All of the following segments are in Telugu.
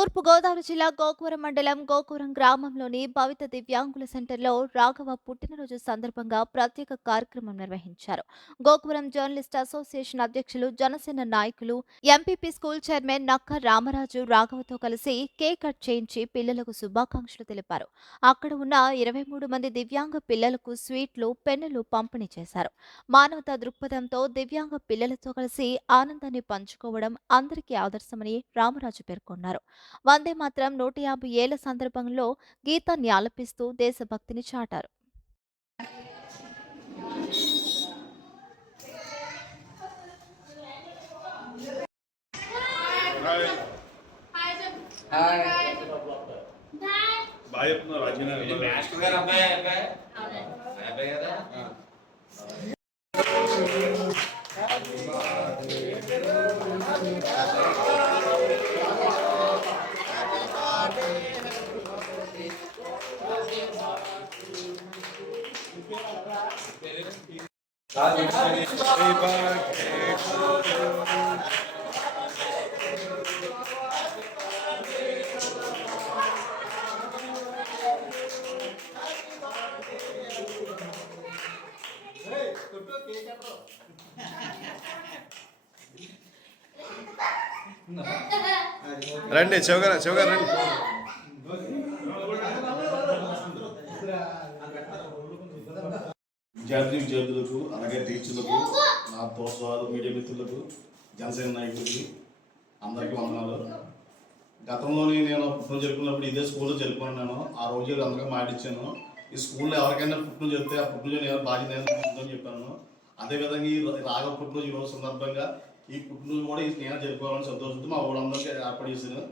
తూర్పు గోదావరి జిల్లా గోకవరం మండలం గోకవరం గ్రామంలోని భవిత దివ్యాంగుల సెంటర్లో రాఘవ పుట్టినరోజు సందర్భంగా ప్రత్యేక కార్యక్రమం నిర్వహించారు. గోకవరం జర్నలిస్ట్ అసోసియేషన్ అధ్యక్షులు, జనసేన నాయకులు, ఎంపీపీ స్కూల్ చైర్మన్ నక్క రామరాజు రాఘవతో కలిసి కేక్ కట్ చేయించి పిల్లలకు శుభాకాంక్షలు తెలిపారు. అక్కడ ఉన్న 23 మంది దివ్యాంగ పిల్లలకు స్వీట్లు, పెన్నులు పంపిణీ చేశారు. మానవతా దృక్పథంతో దివ్యాంగ పిల్లలతో కలిసి ఆనందాన్ని పంచుకోవడం అందరికీ ఆదర్శమని రామరాజు పేర్కొన్నారు. వందే మాతరం 150 ఏళ్ల సందర్భంలో గీతాన్ని ఆలపిస్తూ దేశభక్తిని చాటారు. రండి శివగారు రండి. విద్యార్థులకు అలాగే టీచర్లకు, నా తోసవాదు మీడియా మిత్రులకు, జనసేన నాయకులకి అందరికీ వందనాలు. గతంలోని నేను పుట్టిన జరుపుకున్నప్పుడు ఇదే స్కూల్లో జరుపుకున్నాను. ఆ రోజు అందరికీ మాటిచ్చాను, ఈ స్కూల్లో ఎవరికైనా పుట్టిన చెప్తే ఆ పుట్టినరోజు నేను బాధ్యత ఉందని చెప్పాను. అదేవిధంగా ఈ రాఘవ పుట్టినరోజు ఈ రోజు సందర్భంగా ఈ పుట్టినరోజు కూడా నేను జరుపుకోవాలని సంతోషంతో మా ఊళ్ళందరికీ ఏర్పాటు చేశాను.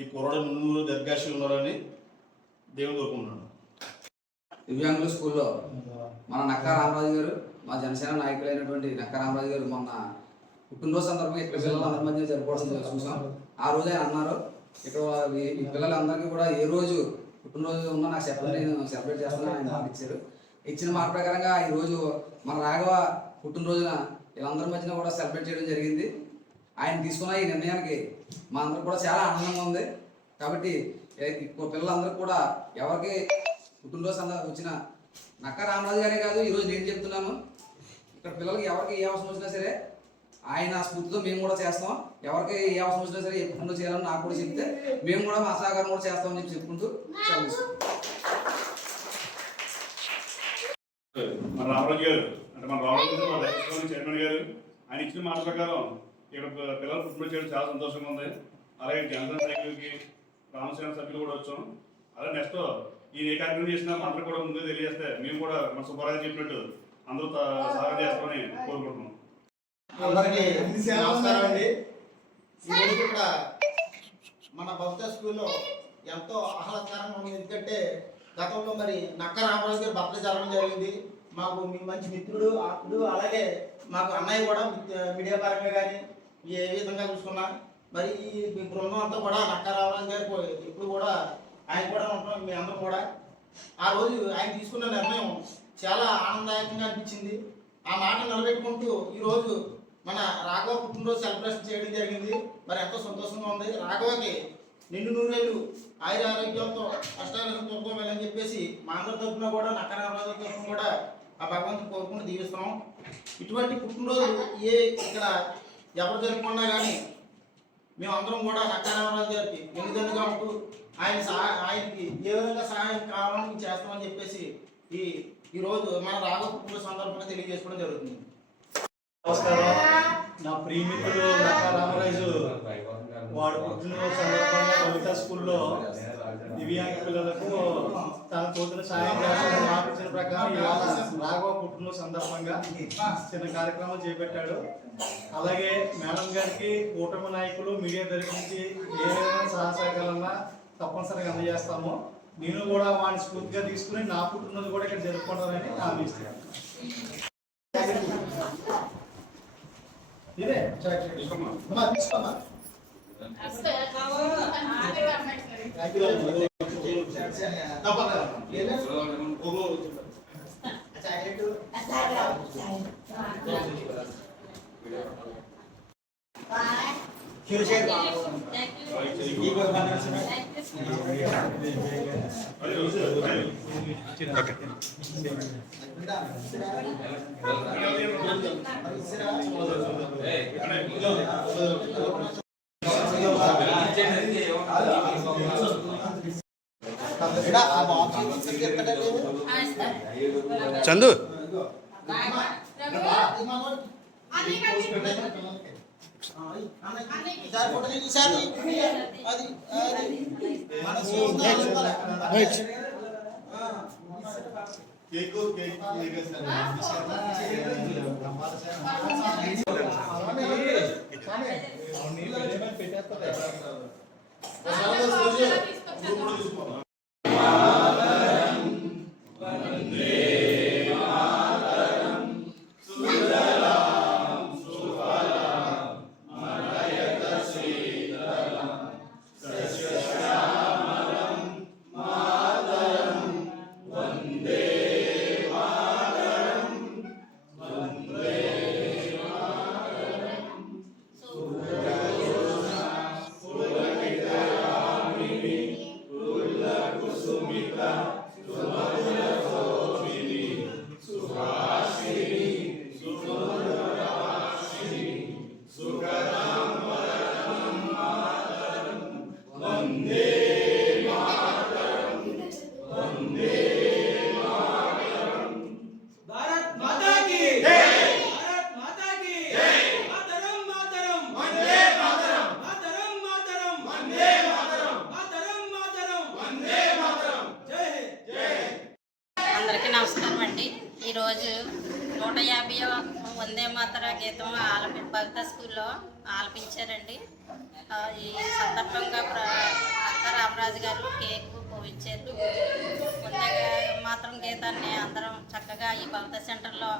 ఈ కుర్రాడు ముందు దీర్ఘాయుష్గా ఉన్నారని దేవుని కోరుకుంటున్నాను. దివ్యాంగుల స్కూల్లో మన నక్కా రామరాజు గారు, మా జనసేన నాయకులైనటువంటి నక్కా రామరాజు గారు మొన్న పుట్టినరోజు సందర్భంగా ఇక్కడ పిల్లలందరి మధ్య జరుపుకోవడం చూసాం. ఆ రోజు ఆయన అన్నారు, ఇక్కడ ఈ పిల్లలందరికీ కూడా ఏ రోజు పుట్టినరోజు ఉన్నా నాకు చెప్పండి, నేను సెలబ్రేట్ చేస్తానని ఆయన మాట ఇచ్చారు. ఇచ్చిన మాట ప్రకారంగా ఈరోజు మన రాఘవ పుట్టినరోజున వీళ్ళందరి మధ్యన కూడా సెలబ్రేట్ చేయడం జరిగింది. ఆయన తీసుకున్న ఈ నిర్ణయానికి మా అందరికి కూడా చాలా ఆనందంగా ఉంది. కాబట్టి పిల్లలందరూ కూడా ఎవరికి పుట్టినరోజు వచ్చిన నక్కా రామరాజు గారే కాదు, ఈరోజు నేను చెప్తున్నాను, ఇక్కడ పిల్లలకి ఎవరికి ఏ అవసరం వచ్చినా సరే ఆయన స్ఫూర్తితో మేము కూడా చేస్తాం. ఎవరికి ఏ అవసరం వచ్చినా సరే ఏ పుట్టినరోజు చేయాలని నాకు కూడా చెప్తే మేము కూడా మా సహకారం కూడా చేస్తామని చెప్పి చెప్పుకుంటూ చదువుతాం. మన రామరాజు గారు అంటే మన రామరాజు చైర్మన్ గారు ఆయన ఇచ్చిన మాట ప్రకారం ఇక్కడ పిల్లలు పుట్టినరోజు చేయడం చాలా సంతోషంగా ఉంది. అలాగే జనసేన సైకిల్కి రామసేన సభ్యులు కూడా వచ్చాం. అలాగే నెక్స్ట్ ఈ ఏ కార్యక్రమం చేసినా అందరూ కూడా ముందే తెలియజేస్తే మేము కూడా మన సుబ్బారావు చెప్పినట్టు అందరూ సహాయం చేస్తామని కోరుకుంటున్నాం. అందరికీ నమస్కారం అండి. ఈరోజు ఇక్కడ మన భవిత స్కూల్లో ఎంతో ఆహ్లాదకరంగా ఉంది. ఎందుకంటే గతంలో మరి నక్కా రామరాజు గారు బర్త్డే జరగడం జరిగింది. మాకు మీ మంచి మిత్రుడు అప్పుడు, అలాగే మాకు అన్నయ్య కూడా మీడియా పరంగా కానీ ఏ విధంగా చూసుకున్నా మరి ఈ బృందం అంతా కూడా నక్కా రామరాజు గారు ఇప్పుడు కూడా ఆయన కూడా ఉంటాం. మీ అందరం కూడా ఆ రోజు ఆయన తీసుకున్న నిర్ణయం చాలా ఆనందదాయకంగా అనిపించింది. ఆ మాట నిలబెట్టుకుంటూ ఈరోజు మన రాఘవ పుట్టినరోజు సెలబ్రేషన్ చేయడం జరిగింది. మరి ఎంతో సంతోషంగా ఉంది. రాఘవకి నిండు నూరేళ్ళు ఆయుర ఆరోగ్యాలతో అష్టాలతో వెళ్ళని చెప్పేసి మా అందరి తరఫున కూడా నక్కా రామరాజు తరఫున కూడా ఆ భగవంతుని కోరుకుంటూ దీవిస్తున్నాం. ఇటువంటి పుట్టినరోజు ఇక్కడ ఎవరు జరుపుకున్నా కానీ మేమందరం కూడా నక్కా రామరాజు గారికి వెనుదన్నుగా ఉంటూ ఆయనకి ఏ విధంగా సహాయం కావాలని చేస్తామని చెప్పేసి ఈరోజు మన రాఘవ పుట్టినరోజు సందర్భంగా తెలియజేసుకోవడం జరుగుతుంది. నమస్కారం. నా ప్రియమిత్రుడు నక్కా రామరాజు వాడు పుట్టినరోజు సందర్భంగా భవిత స్కూల్లో దివ్యాంగ పిల్లలకు తన తోచిన సాయం చేస్తానని ఆలోచన ప్రకారం ఇవాళ రాఘవ పుట్టినరోజు సందర్భంగా చిన్న కార్యక్రమం చేపట్టాడు. అలాగే మేడం గారికి కూటమి నాయకులు మీడియా తరఫు నుంచి ఏ విధంగా సహకారాలన్నా తప్పనిసరిగా అందజేస్తాము. నేను కూడా వాడిని స్ఫూర్తిగా తీసుకుని నా పుట్టినరోజు కూడా ఇక్కడ జరుపుకుంటానని హామీ ఇస్తాను. ఇదే Thank you. ఆ బాక్స్ ఎక్కడండి? చందు ఈసారి ఫోటో తీయి, ఈసారి అది అది మన కేక్ भारत माता की जय। भारत माता की जय। मातरम मातरम वंदे मातरम। मातरम मातरम वंदे मातरम। मातरम मातरम वंदे मातरम। जय जय। అందరికీ నమస్కారం అండి. ఈరోజు 150వ వందే మాతర గీతం భక్త స్కూల్లో ఆలపించారండి. ఈ సందర్భంగా అక్క రామరాజు గారు కేక్ పోయించారు. వందే మాతరం గీతాన్ని అందరం చక్కగా ఈ భక్త సెంటర్లో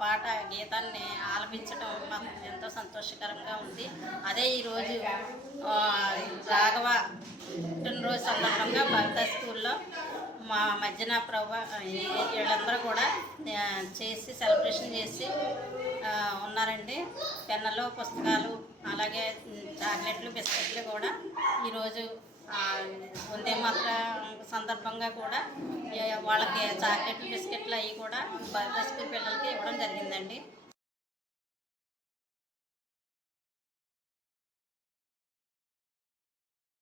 పాట గీతాన్ని ఆలపించడం మాకు ఎంతో సంతోషకరంగా ఉంది. అదే ఈరోజు రాఘవ పుట్టినరోజు సందర్భంగా భక్త స్కూల్లో మా మధ్యన వీళ్ళందరూ కూడా చేసి సెలబ్రేషన్ చేసి ఉన్నారండి. పెన్నులు, పుస్తకాలు, అలాగే చాక్లెట్లు, బిస్కెట్లు కూడా ఈరోజు వందే మాతర సందర్భంగా కూడా వాళ్ళకి చాక్లెట్లు, బిస్కెట్లు అవి కూడా భక్త స్కూల్ పిల్లలకి ఇవ్వడం జరిగిందండి.